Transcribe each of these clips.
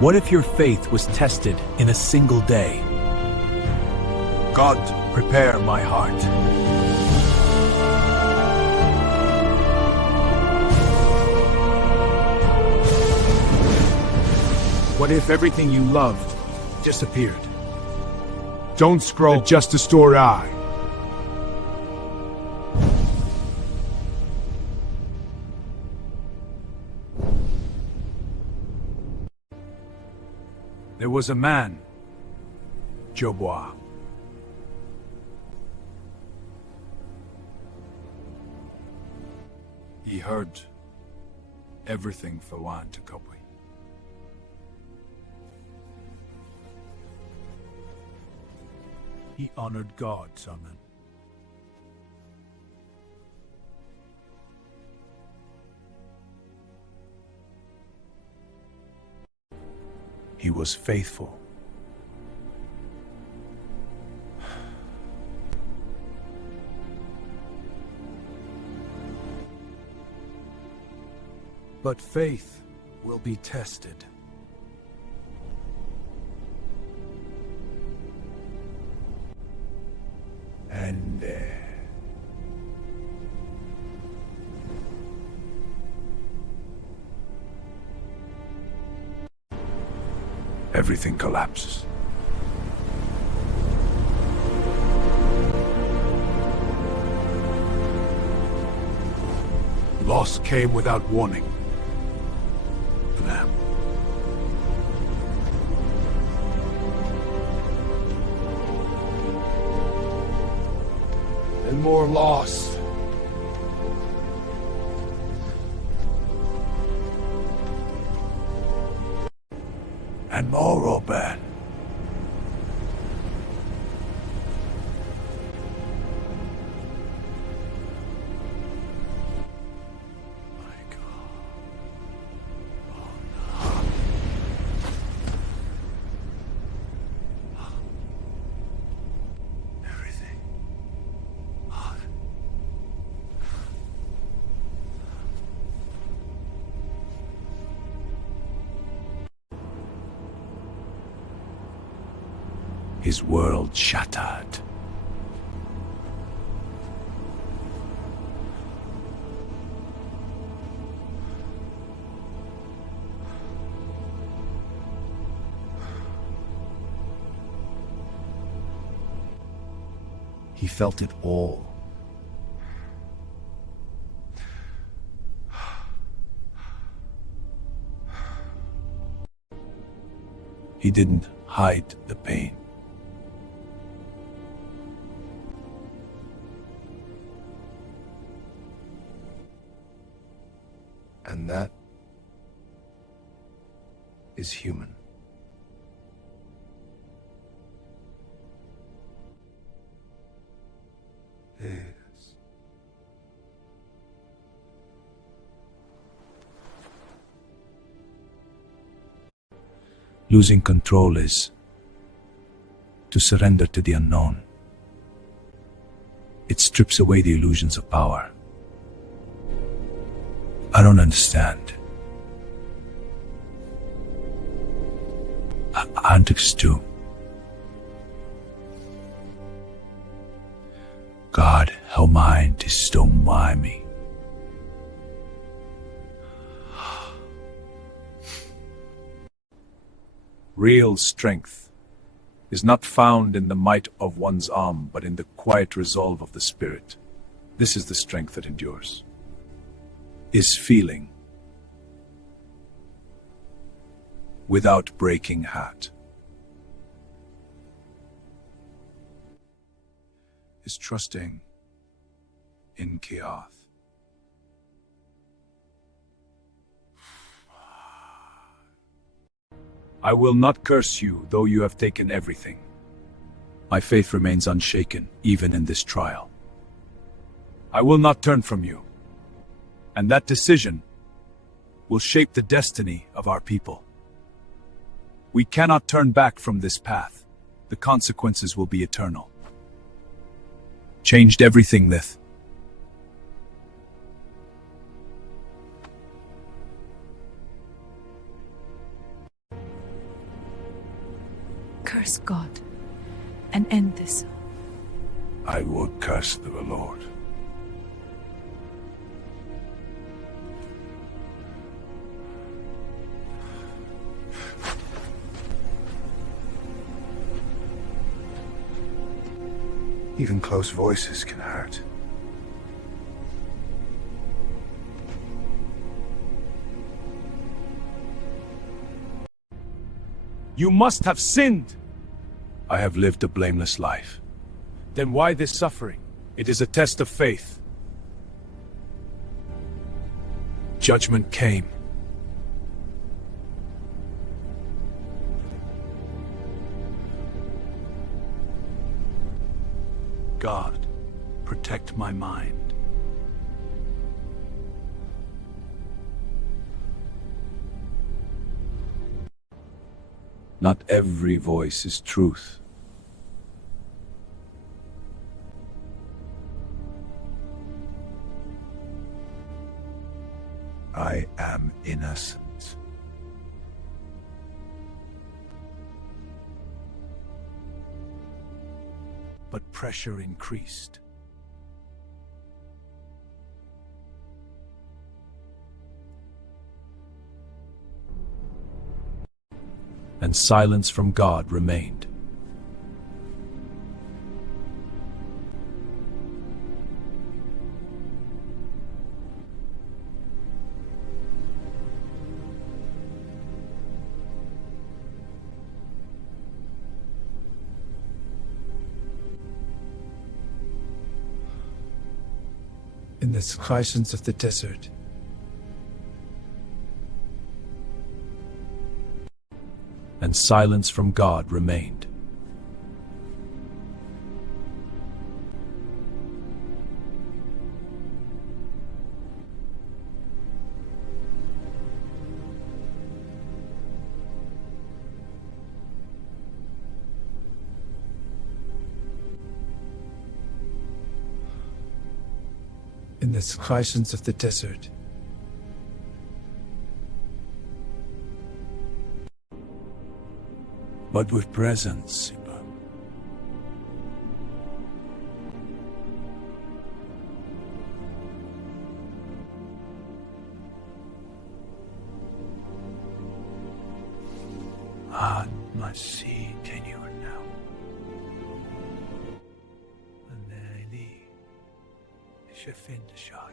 What if your faith was tested in a single day? God, prepare my heart. What if everything you loved disappeared? Don't scroll just to store eye. There was a man, Jobois. He heard everything Fawan to Kopwi. He honored God, Saman. He was faithful. But faith will be tested. And everything collapses. Loss came without warning. For them. And more loss. And more, Robert. My God. Oh, no. Everything. Oh. His world shattered. He felt it all. He didn't hide the pain. And that is human. Yes. Losing control is to surrender to the unknown. It strips away the illusions of power. I don't understand. Antics too. God, how mind is so me. Real strength is not found in the might of one's arm, but in the quiet resolve of the spirit. This is the strength that endures. Is feeling without breaking heart. Is trusting in Kiath. I will not curse you, though you have taken everything. My faith remains unshaken, even in this trial. I will not turn from you. And that decision will shape the destiny of our people. We cannot turn back from this path. The consequences will be eternal. Changed everything, Lith. curse God and end this. I will curse the Lord. Even close voices can hurt. You must have sinned! I have lived a blameless life. Then why this suffering? It is a test of faith. Judgment came. God, protect my mind. Not every voice is truth. I am innocent. But pressure increased. And silence from God remained. In the silence of the desert, and silence from God remained. In the silence of the desert, but with presence. My seed tenure now. And then I fin the shot.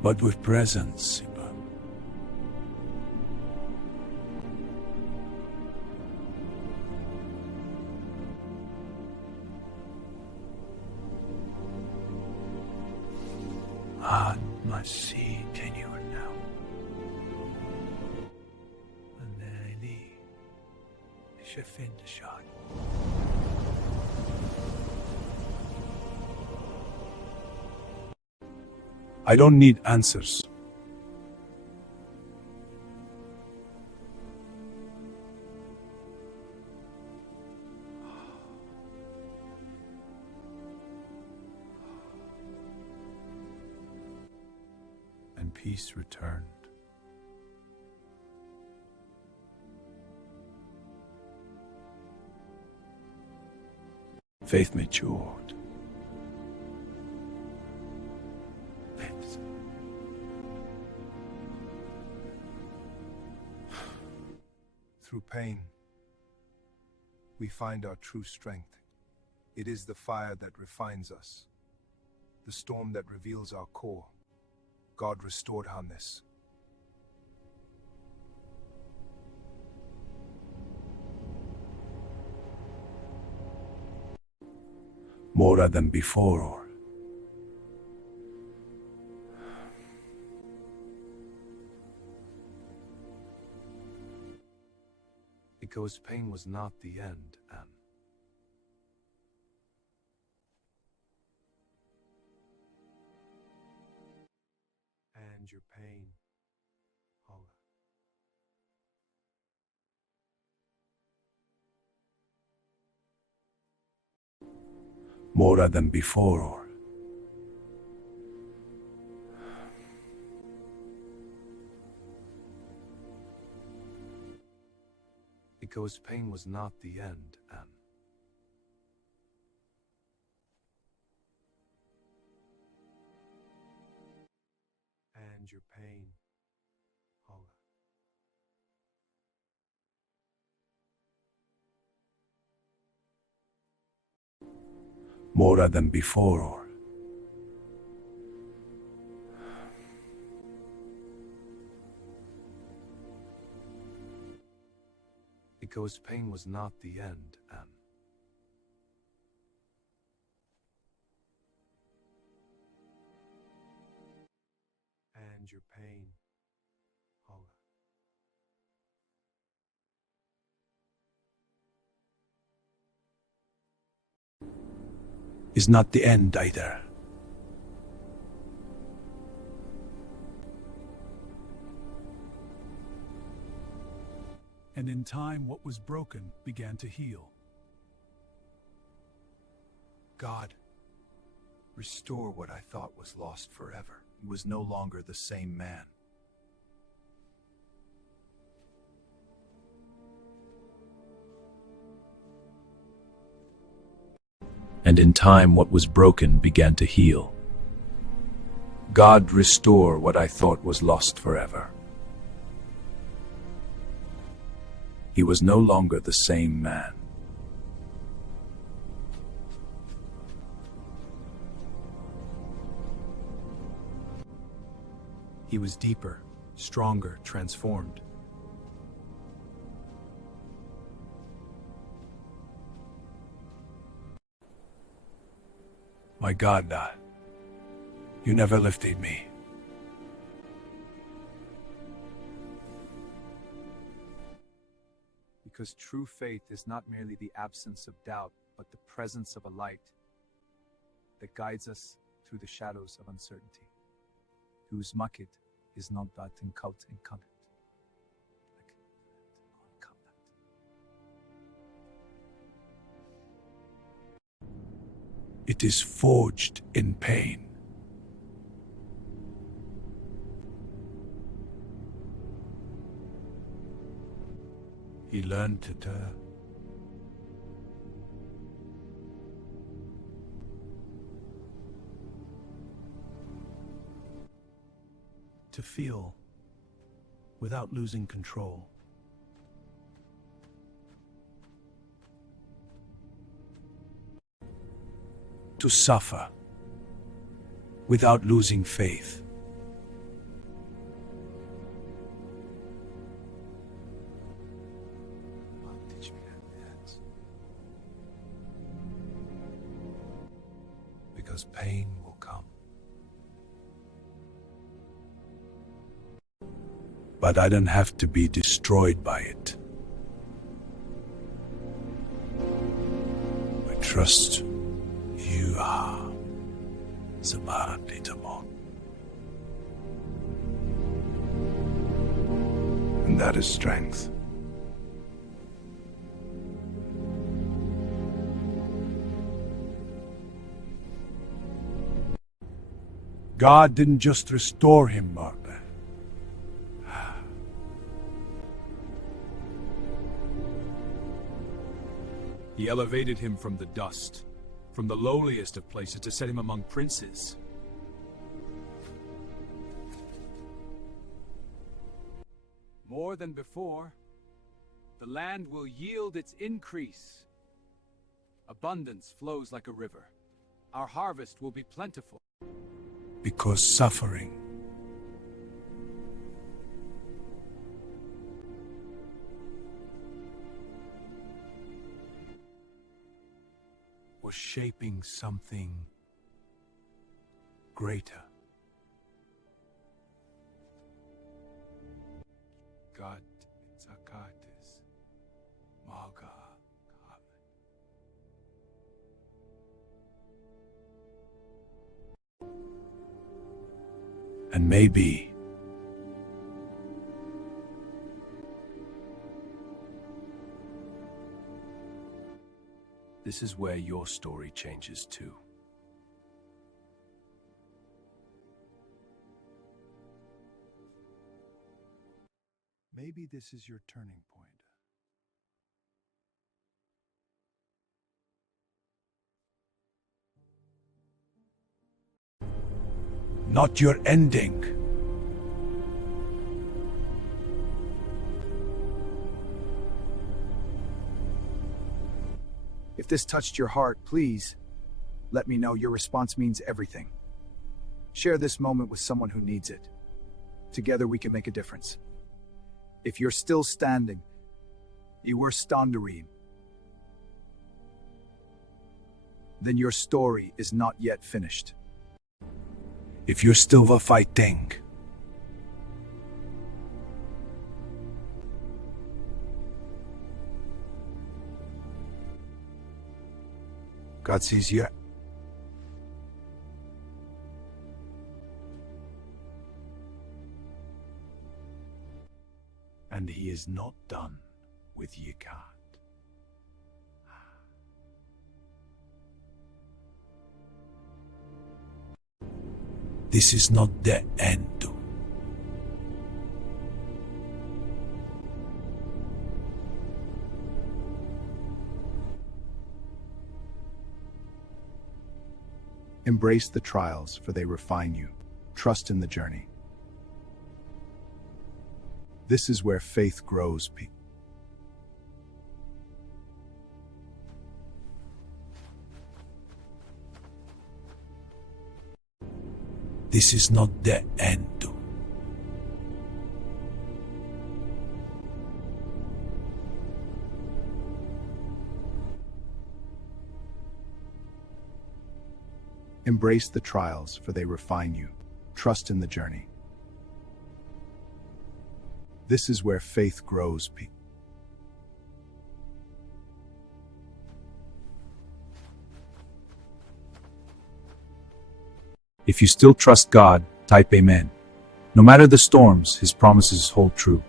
But with presence. My seed tenure now. And then I fin the shot. I don't need answers. And peace returned. Faith matured. Through pain, we find our true strength. It is the fire that refines us, the storm that reveals our core. God restored Hannes. More than before. Because pain was not the end, Anne. And your pain, Ola. More than before. Because pain was not the end, Anne. And your pain, Olga. More than before, or Because pain was not the end, Anne. And your pain, Olga. is not the end either. And in time what was broken began to heal. God, restore what I thought was lost forever. He was no longer the same man. And in time what was broken began to heal. God, restore what I thought was lost forever. He was no longer the same man. He was deeper, stronger, transformed. My God, you never lifted me. Because true faith is not merely the absence of doubt, but the presence of a light that guides us through the shadows of uncertainty. Whose makit is not that in kaut in kanet. It is forged in pain. He learned To feel without losing control. to suffer without losing faith. Teach me that, yes. Because pain will come. But I don't have to be destroyed by it. I trust you are Samadhi-Tamon. And that is strength. God didn't just restore him, Martha. He elevated him from the dust, from the lowliest of places, to set him among princes. More than before, the land will yield its increase. Abundance flows like a river. Our harvest will be plentiful. Because suffering was shaping something greater. God, Zakatis, Maga, And maybe this is where your story changes too. Maybe this is your turning point. not your ending. If this touched your heart, please let me know. Your response means everything. Share this moment with someone who needs it. Together we can make a difference. If you're still standing, you were standing, then your story is not yet finished. If you're still fighting, God sees you. and he is not done with Yikad. This is not the end. Embrace the trials, for they refine you. Trust in the journey. This is where faith grows. This is not the end. Embrace the trials, for they refine you. Trust in the journey. This is where faith grows. If you still trust God, type Amen. No matter the storms, His promises hold true.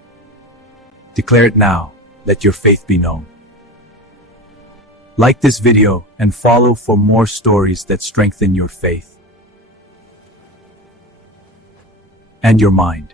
Declare it now. Let your faith be known. Like this video and follow for more stories that strengthen your faith and your mind.